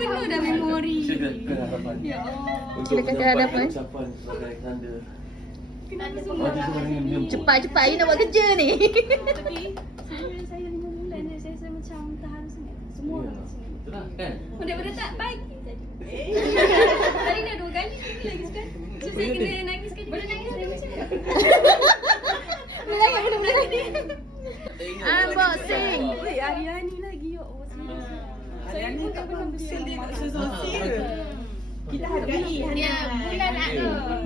penuh dah memori. Silakan harapan. Ya Allah. Untuk Silakan harapan. ucapan sebagai tanda. Kenapa Maju semua? sebagai diam. Cepat-cepat you nak buat kerja ni. Tapi sebenarnya saya 5 bulan je saya macam tahan sangat. Semua orang kat sini. Betul lah kan? Benda-benda tak baik tadi. Tadi dah 2 kali lagi sekarang. So saya kena nangis sekali. Boleh nangis lagi macam mana? Belum lagi. Unboxing. Weh, Ariani lagi ya Allah. Serius. Saya Ariani pun tak tak pernah faham betul dia makan. sosial. Kita hargai Dia bulan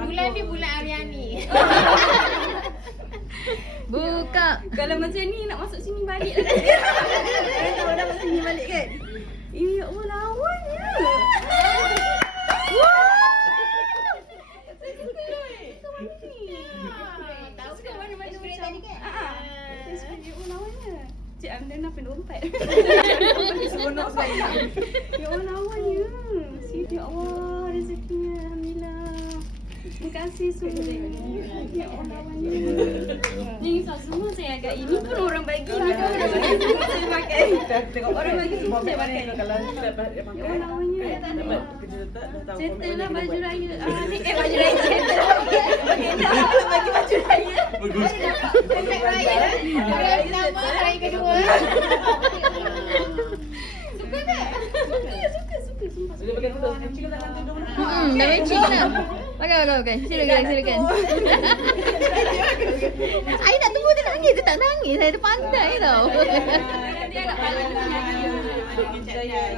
bulan dia bulan Ariani. Buka. Kalau macam ni nak masuk sini balik lah. Kalau dah masuk sini balik kan. Ya Allah lawannya. Suka warna-warna macam saya suka dia lawannya. Cik Amdan apa lompat. seronok sekali. Ya Allah lawannya. Ya Allah rezekinya alhamdulillah. Terima kasih semua. Ya Allah lawannya. Ni semua saya agak ini pun orang bagi ni kan orang bagi semua saya pakai. Orang bagi semua saya pakai. Kalau tak pakai, Ya Allah lawannya. dapat kerja tak dah tahu. Settle lah baju raya. Ni baju raya settle. Okey dah bagi baju raya. Bagus. Bulan raya. Bulan pertama hari kedua. Suka tak? Suka sumpah. Boleh pakai dulu. Cik tangan tudung. Dah matching dah. Pakai. Silakan. Saya nak tunggu dia nangis. Dia tak nangis. Saya ada pandai tau. Dia nak balik. Ada kejayaan.